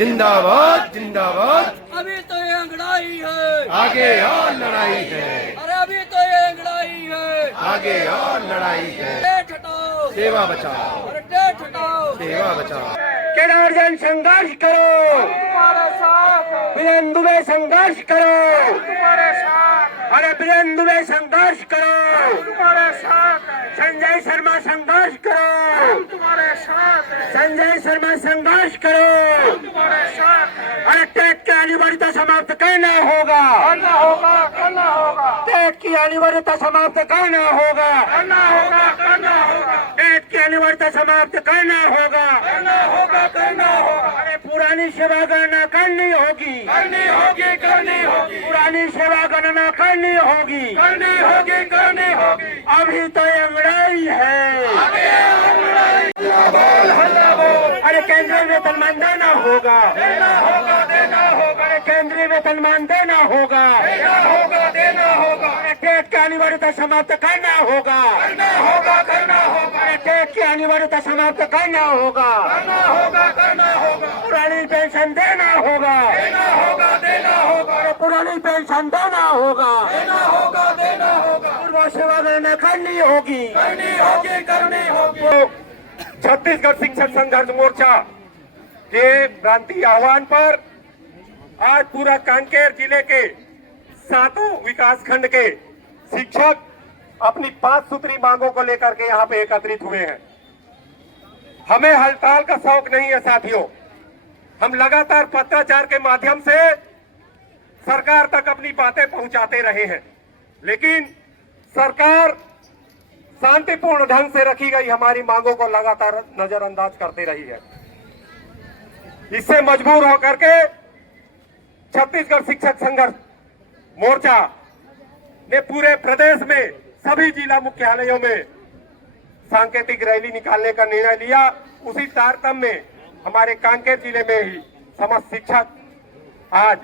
जिंदाबाद जिंदाबाद। अभी तो ये अंगड़ाई है, आगे और लड़ाई है, अरे अभी तो ये अंगड़ाई है, आगे और लड़ाई है। टेट हटाओ, सेवा बचाओ, अरे टेट हटाओ। सेवा बचाओ। केदारजन संघर्ष करो, तुम्हारे साथ है, वीरेंद्र दुबे संघर्ष करो, तुम्हारे साथ अरे वीरेंद्र दुबे संघर्ष करो, तुम्हारे साथ है, संजय शर्मा संघर्ष करो, तुम्हारे साथ है, संजय शर्मा संघर्ष करो। तुम्हारे साथ है। अरे टेट की अनिवार्यता समाप्त करना होगा, करना होगा, करना होगा, टेट की अनिवार्यता समाप्त करना होगा, करना होगा, करना होगा, टेट की अनिवार्यता समाप्त करना होगा। करना होगा, करना होगा, अरे पुरानी सेवा गणना करनी होगी, करनी होगी, करनी होगी, पुरानी सेवा गणना करनी होगी। करनी होगी, करनी होगी। अभी तो ये लड़ाई है, हल्ला बोल, अरे केंद्रीय वेतनमान देना होगा, देना होगा, देना होगा, अरे केंद्रीय वेतनमान देना होगा, देना होगा, देना होगा, अरे टेट की अनिवार्यता समाप्त करना होगा, करना होगा, करना होगा, अरे टेट की अनिवार्यता समाप्त करना होगा, करना होगा, करना होगा, पुरानी पेंशन देना होगा, देना होगा, देना होगा, अरे पुरानी पेंशन देना होगा, देना होगा, देना होगा, पूर्व सेवा गणना करनी होगी। करनी होगी, करनी होगी। छत्तीसगढ़ शिक्षक संघर्ष मोर्चा के प्रांतीय आह्वान पर आज पूरा कांकेर जिले के 7 विकास खंड के शिक्षक अपनी 5 सूत्री मांगों को लेकर के यहाँ पे एकत्रित हुए हैं। हमें हड़ताल का शौक नहीं है साथियों, हम लगातार पत्राचार के माध्यम से सरकार तक अपनी बातें पहुंचाते रहे हैं, लेकिन सरकार शांतिपूर्ण ढंग से रखी गई हमारी मांगों को लगातार नजरअंदाज करते रही है। इससे मजबूर होकर के छत्तीसगढ़ शिक्षक संघर्ष मोर्चा ने पूरे प्रदेश में सभी जिला मुख्यालयों में सांकेतिक रैली निकालने का निर्णय लिया। उसी तारतम्य में हमारे कांकेर जिले में ही समस्त शिक्षक आज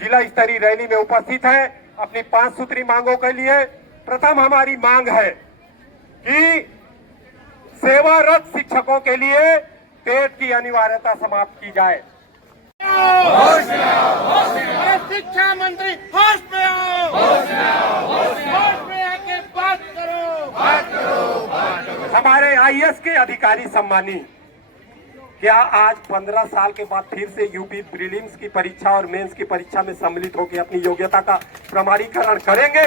जिला स्तरीय रैली में उपस्थित है अपनी 5 सूत्री मांगों के लिए। प्रथम हमारी मांग है कि सेवारत शिक्षकों के लिए टेट की अनिवार्यता समाप्त की जाए। अरे शिक्षा मंत्री होश में आओ, होश में आके बात करो, हमारे आईएएस के अधिकारी सम्मानी, क्या आज 15 साल के बाद फिर से यूपी प्रीलिम्स की परीक्षा और मेंस की परीक्षा में सम्मिलित होकर अपनी योग्यता का प्रमाणीकरण करेंगे?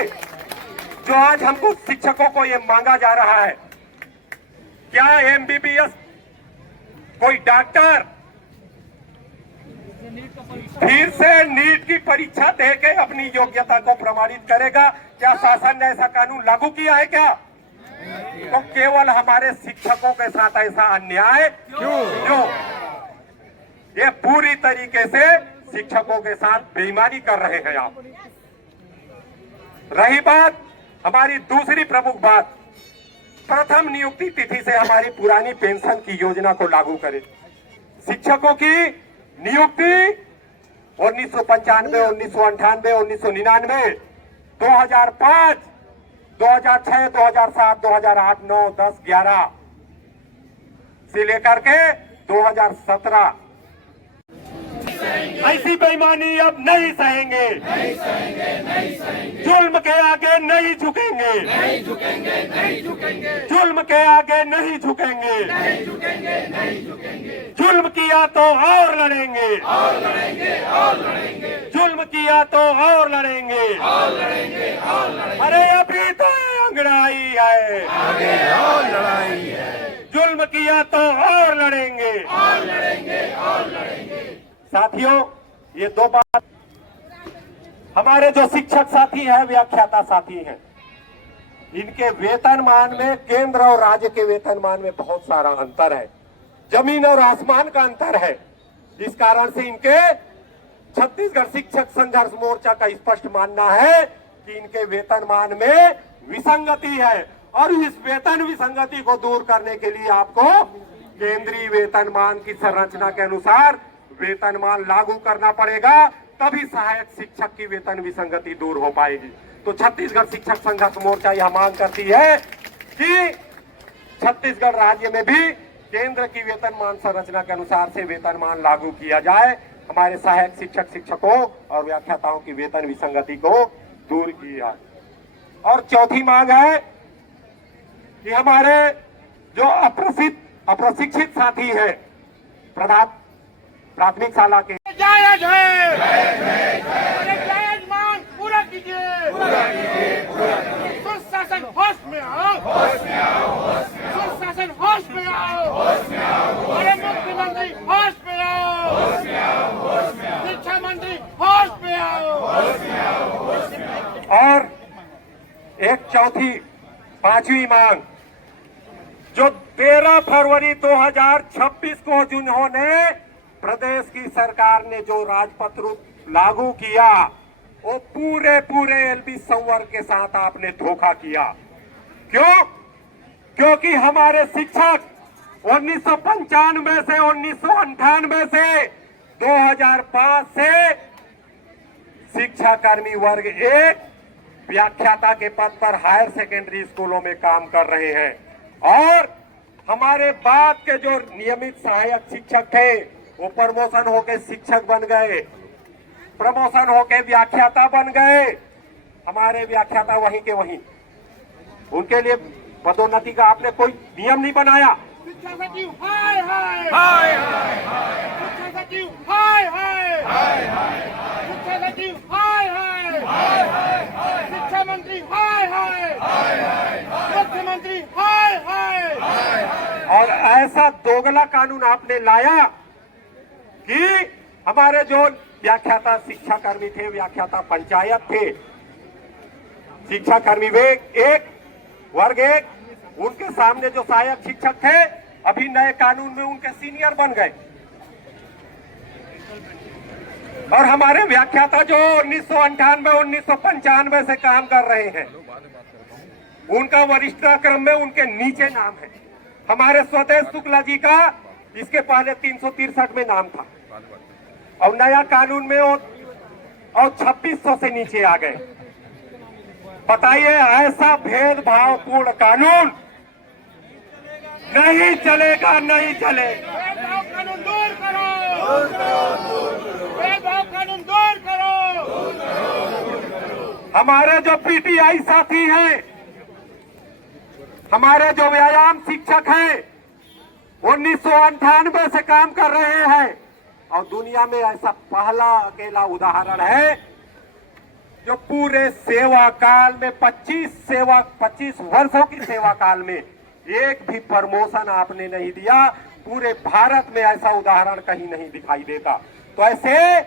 जो आज हमको शिक्षकों को ये मांगा जा रहा है, क्या एमबीबीएस कोई डॉक्टर फिर से नीट की परीक्षा देके अपनी योग्यता को प्रमाणित करेगा? क्या शासन ने ऐसा कानून लागू किया है क्या? तो केवल हमारे शिक्षकों के साथ ऐसा अन्याय क्यों? ये पूरी तरीके से शिक्षकों के साथ बेईमानी कर रहे हैं आप। रही बात हमारी दूसरी प्रमुख बात, प्रथम नियुक्ति तिथि से हमारी पुरानी पेंशन की योजना को लागू करें। शिक्षकों की नियुक्ति 1995, 1998, 1999, 2005, 2006, 2007, 2008, 9, 10, 11 से लेकर के 2017 ऐसी बेईमानी अब नहीं सहेंगे, जुल्म के आगे नहीं झुकेंगे, जुल्म के आगे नहीं झुकेंगे, जुल्म किया तो और लड़ेंगे, जुल्म किया तो और लड़ेंगे, अरे अभी तो अंगड़ाई है, आगे और लड़ाई है, जुल्म किया तो और लड़ेंगे। साथियों, ये 2 बात, हमारे जो शिक्षक साथी हैं व्याख्याता साथी हैं, इनके वेतनमान में केंद्र और राज्य के वेतनमान में बहुत सारा अंतर है, जमीन और आसमान का अंतर है। इस कारण से इनके छत्तीसगढ़ शिक्षक संघर्ष मोर्चा का स्पष्ट मानना है कि इनके वेतनमान में विसंगति है और इस वेतन विसंगति को दूर करने के लिए आपको केंद्रीय वेतनमान की संरचना के अनुसार वेतनमान लागू करना पड़ेगा, तभी सहायक शिक्षक की वेतन विसंगति दूर हो पाएगी। तो छत्तीसगढ़ शिक्षक संघर्ष मोर्चा यह मांग करती है कि छत्तीसगढ़ राज्य में भी केंद्र की वेतनमान संरचना के अनुसार से वेतनमान लागू किया जाए। हमारे सहायक शिक्षक शिक्षकों और व्याख्याताओं की वेतन विसंगति को दूर किया। और चौथी मांग है कि हमारे जो अप्रशिक्षित साथी हैं प्राथमिक शाला के जायज है, जायज मांग पूरा कीजिए। सुशासन होश में आओ, सुशासन होश में आओ, अरे मुख्यमंत्री होश में आओ, शिक्षा मंत्री होश में आओ। और एक चौथी पांचवी मांग जो 13 फरवरी 2026 को जिन्होंने प्रदेश की सरकार ने जो राजपत्र लागू किया, वो पूरे एलबी संवर्ग के साथ आपने धोखा किया। क्यों? क्योंकि हमारे शिक्षक 1995 से 1998 से 2005 से शिक्षा कर्मी वर्ग 1 व्याख्याता के पद पर हायर सेकेंडरी स्कूलों में काम कर रहे हैं। और हमारे बाद के जो नियमित सहायक शिक्षक थे वो प्रमोशन होके शिक्षक बन गए, प्रमोशन होके व्याख्याता बन गए। हमारे व्याख्याता वहीं के वहीं, उनके लिए पदोन्नति का आपने कोई नियम नहीं बनाया। शिक्षा सचिव हाय हाय हाय हाय, शिक्षा सचिव हाय हाय हाय हाय, शिक्षा सचिव हाय हाय हाय हाय, शिक्षा मंत्री हाय हाय हाय हाय, मुख्यमंत्री हाय हाय हाय। और ऐसा दोगला कानून आपने लाया कि हमारे जो व्याख्याता शिक्षा कर्मी थे, व्याख्याता पंचायत थे, शिक्षा कर्मी वर्ग 1, उनके सामने जो सहायक शिक्षक थे अभी नए कानून में उनके सीनियर बन गए। और हमारे व्याख्याता जो 1998 1995 से काम कर रहे हैं, उनका वरिष्ठता क्रम में उनके नीचे नाम है। हमारे स्वदेश शुक्ला जी का इसके पहले 363 में नाम था और नया कानून में और 2600 से नीचे आ गए। बताइए, ऐसा भेदभावपूर्ण कानून नहीं चलेगा, नहीं चलेगा। भेदभाव कानून दूर करो, भेदभाव कानून दूर करो। हमारे जो पीटीआई साथी हैं, हमारे जो व्यायाम शिक्षक हैं, 1998 से काम कर रहे हैं और दुनिया में ऐसा पहला अकेला उदाहरण है जो पूरे सेवा काल में 25 वर्षों की सेवा काल में एक भी प्रमोशन आपने नहीं दिया। पूरे भारत में ऐसा उदाहरण कहीं नहीं दिखाई देता। तो ऐसे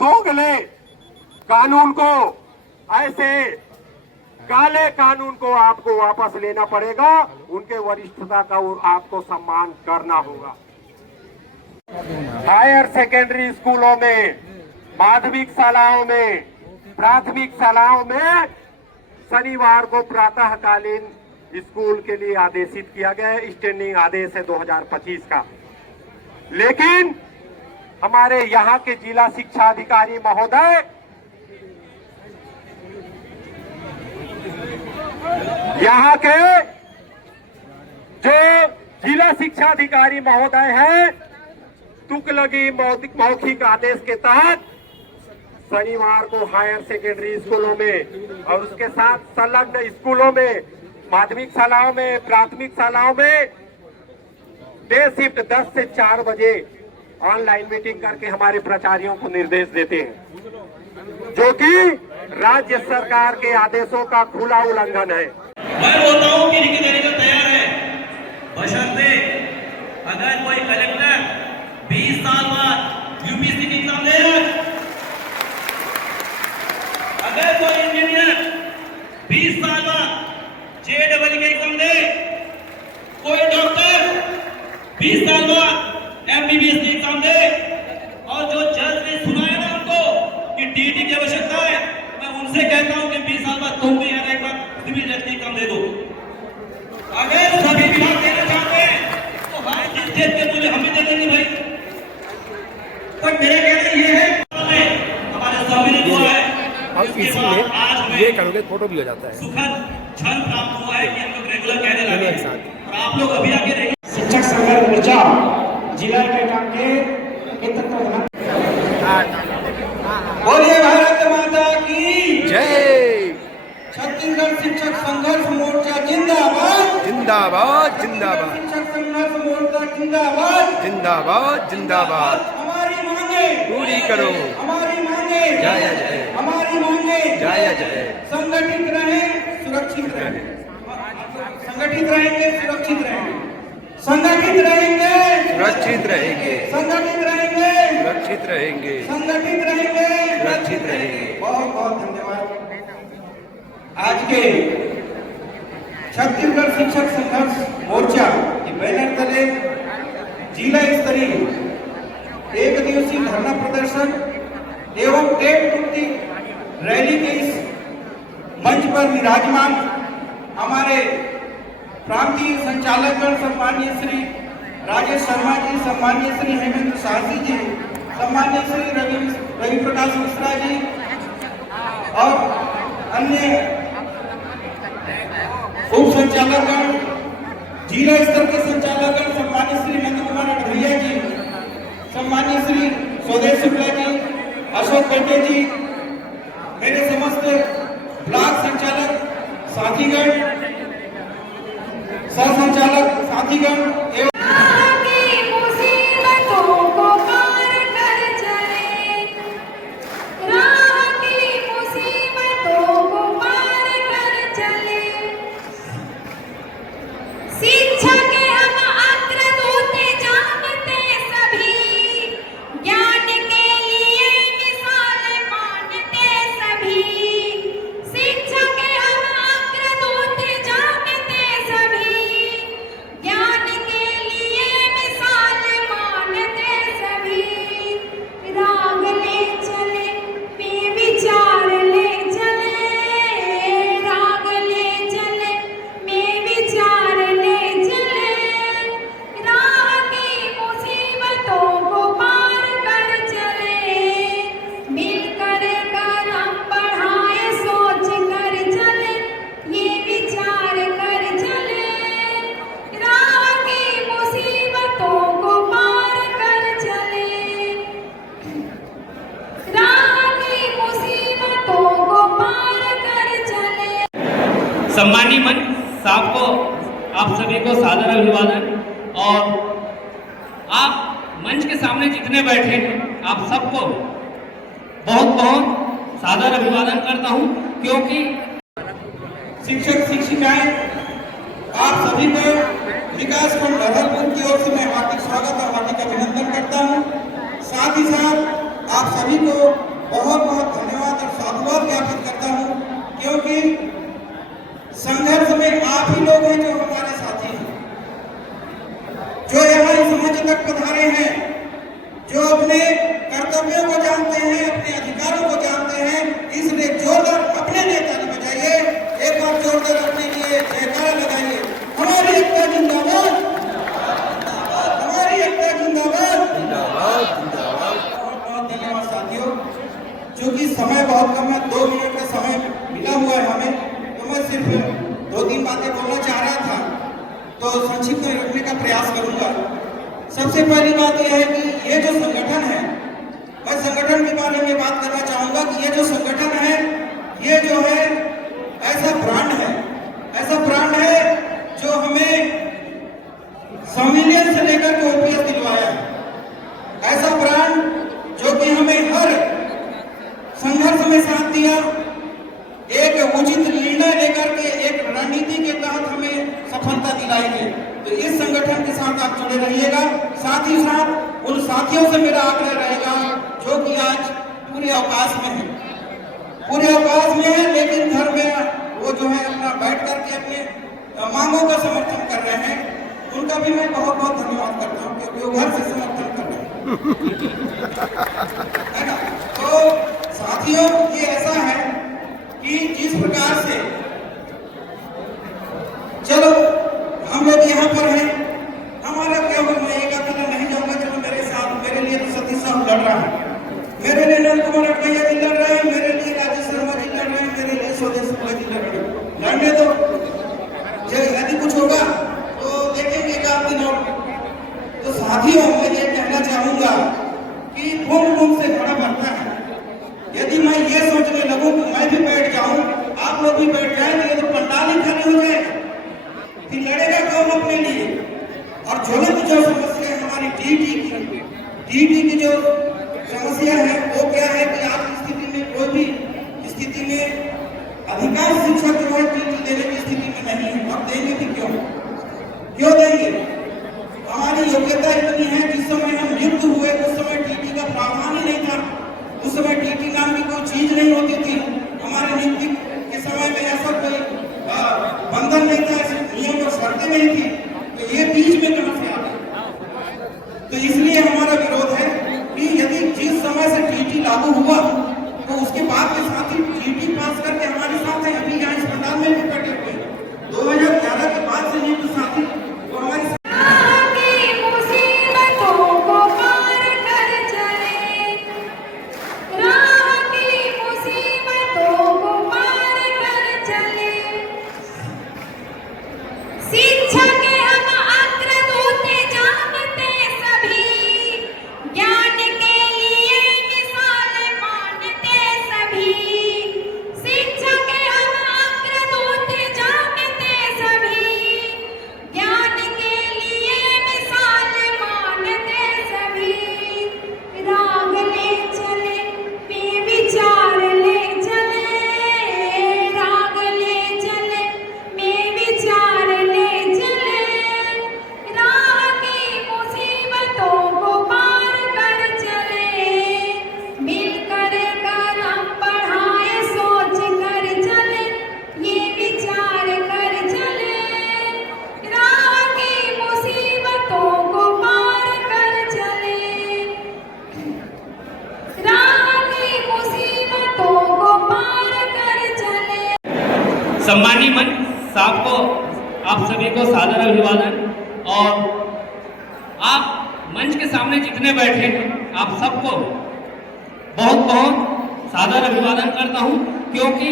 दोगले कानून को, ऐसे काले कानून को आपको वापस लेना पड़ेगा। उनके वरिष्ठता का आपको सम्मान करना होगा। हायर सेकेंडरी स्कूलों में, माध्यमिक शालाओं में, प्राथमिक शालाओं में शनिवार को प्रातःकालीन स्कूल के लिए आदेशित किया गया है। स्टैंडिंग आदेश है 2025 का। लेकिन हमारे यहाँ के जिला शिक्षा अधिकारी महोदय यहाँ के जो जिला शिक्षा अधिकारी महोदय हैं, तुगलकी मौखिक आदेश के तहत शनिवार को हायर सेकेंडरी स्कूलों में और उसके साथ संलग्न स्कूलों में, माध्यमिक शालाओं में, प्राथमिक शालाओं में डे शिफ्ट 10 से 4 बजे ऑनलाइन मीटिंग करके हमारे प्राचार्यों को निर्देश देते हैं, जो कि राज्य सरकार के आदेशों का खुला उल्लंघन है। मैं बोलता हूँ कि लिखित देने को तैयार है, बशर्ते अगर कोई कलेक्टर 20 साल बाद यूपीएससी की एग्जाम दे रहा है, अगर कोई इंजीनियर 20 साल बाद जेईई की एग्जाम दे, कोई डॉक्टर 20 साल बाद एमबीबीएस की एग्जाम दे, और जो जज ने सुनाया ना उनको कि टीटी की आवश्यकता है, मैं उनसे कहता हूं कि 20 साल बाद तुम भी यार एक बार सिविल जज की एग्जाम दे दो। अगर सभी विभाग देना चाहते हैं तो हर चीज देख के मुझे हम भी दे देंगे भाई। पर मेरा कहना ये है, हमारे संविधान हुआ है और इसमें ये करोगे फोटो भी हो जाता है। सुखद क्षण प्राप्त हुआ है कि हम लोग रेगुलर कहने लगे एक साथ। और आप लोग अभी आगे रहिए। शिक्षक संघर्ष मोर्चा जिला इकाई के तत्वावधान। बोलिए भारत माता की जय। छत्तीसगढ़ शिक्षक संघर्ष मोर्चा जिंदाबाद जिंदाबाद जिंदाबाद शिक्षक संघर्ष मोर्चा जिंदाबाद जिंदाबाद जिंदाबाद। हमारी मांगे पूरी करो। हमारी मांगे जय जय। हमारी मांगे जय जय। संगठित रहें सुरक्षित रहें। संगठित रहेंगे सुरक्षित रहेंगे। संगठित रहेंगे सुरक्षित रहेंगे। संगठित रहेंगे सुरक्षित रहेंगे। संगठित रहेंगे सुरक्षित रहेंगे। बहुत बहुत धन्यवाद। आज के छत्तीसगढ़ शिक्षक संघर्ष मोर्चा के बैनर तले जिला स्तरीय एक दिवसीय धरना प्रदर्शन एवं टेट मुक्ति रैली के इस मंच पर विराजमान हमारे प्रांतीय संचालक सम्मानीय श्री राजेश शर्मा जी, सम्मानीय श्री हेमंत साहसी जी, सम्मानीय श्री रवि प्रकाश मिश्रा जी और अन्य उप संचालकगण, जिला स्तर के संचालकगण, सम्मानीय श्री नंद कुमार अढ़ैया जी, सम्मानीय श्री स्वदेश शुक्ला जी, अशोक बेटे जी, मेरे समस्त ब्लॉक संचालक साथीगण, सह संचालक साथीगण एवं सम्मानीय मंच साहब को आप सभी को सादर अभिवादन। और आप मंच के सामने जितने बैठे हैं आप सबको बहुत बहुत सादर अभिवादन करता हूं, क्योंकि शिक्षक शिक्षिकाएं आप सभी को विकास खंड नरहरपुर की ओर से मैं हार्दिक स्वागत और हार्दिक अभिनंदन करता हूं। साथ ही साथ आप सभी को बहुत बहुत धन्यवाद और साधुवाद ज्ञापित करता हूं, क्योंकि संघर्ष में आप ही लोग हैं जो हमारे साथी हैं, जो यहाँ इस मंच तक पधारे हैं, जो अपने कर्तव्यों को जानते हैं, अपने अधिकारों को जानते हैं। इसलिए जोरदार अपने लिए ताली बजाइए, एक बार जोरदार अपने लिए जयकारा लगाइए। हमारी एकता जिंदाबाद, हमारी एकता जिंदाबाद, जिंदाबाद जिंदाबाद। बहुत बहुत धन्यवाद साथियों। चूंकि समय बहुत कम है, 2 मिनट का समय मिला हुआ है हमें, तो मैं सिर्फ 2-3 बातें बोलना चाह रहा था, तो संक्षिप्त में रखने का प्रयास करूंगा। सबसे पहली बात यह है कि ये जो संगठन है, मैं संगठन के बारे में बात करना चाहूंगा कि ये जो संगठन है, ये जो है ऐसा ब्रांड है, ऐसा ब्रांड है जो हमें संविलियन से लेकर के ओपीएस दिलवाया है। ऐसा ब्रांड जो कि हमें हर संघर्ष में साथ दिया, एक उचित निर्णय लेकर के एक रणनीति के तहत हमें सफलता दिलाई है। तो इस संगठन के साथ आप जुड़े रहिएगा। साथ ही साथ उन साथियों से मेरा आग्रह रहेगा जो कि आज पूरे अवकाश में है, पूरे अवकाश में है, लेकिन घर में वो जो है अपना बैठ करके अपने मांगों का समर्थन कर रहे हैं। उनका भी मैं बहुत बहुत धन्यवाद करता हूँ, क्योंकि वो घर से समर्थन कर रहे हैं, है ना। तो साथियों, ये ऐसा है कि जिस प्रकार से चलो हम लोग यहाँ पर हैं, हमारा क्या होगा, मैं एक अकेला नहीं जाऊंगा। चलो मेरे साथ, मेरे लिए तो सतीश साहब लड़ रहा है, मेरे लिए नंद कुमार अढ़ैया जी लड़ रहे हैं, मेरे लिए राजेश शर्मा जी लड़ रहे हैं, मेरे लिए स्वदेश शुक्ला जी लड़ रहे हैं। लड़ने दो, यदि कुछ होगा तो देखेंगे एक आध दिन और। ये सोचने लगूं कि मैं भी बैठ जाऊं, आप लोग भी बैठ जाएं, तो ये तो पंडाल ही खाली हो जाएगा, फिर लड़ेगा कौन अपने लिए। और ज्वलंत जो समस्या हमारी टीटी की जो समस्या है वो क्या है कि आज की स्थिति में कोई भी स्थिति में अधिकांश शिक्षक जो है टीटी देने की स्थिति में नहीं है। अब देंगे भी क्यों देंगे? हमारी योग्यता इतनी है, जिस समय हम नियुक्त हुए उस समय टीटी का प्रावधान ही नहीं था, उस समय टीटी नाम की कोई चीज नहीं होती थी। हमारे नियुक्ति के समय में ऐसा कोई बंधन नहीं था, ऐसे नियम और शर्तें नहीं थी, तो ये बीच में कहां से आ गए? तो इसलिए हमारा विरोध है कि यदि जिस समय से टीटी लागू हुआ तो उसके बाद के साथी टीटी पास करके हमारे साथ है, अभी यहाँ इस पंडाल में भी बैठे हुए हैं। 2011 के बाद से नियुक्त साथी वो हमारे सम्मानीय मंच साहब को, आप सभी को सादर अभिवादन। और आप मंच के सामने जितने बैठे हैं आप सबको बहुत बहुत सादर अभिवादन करता हूं, क्योंकि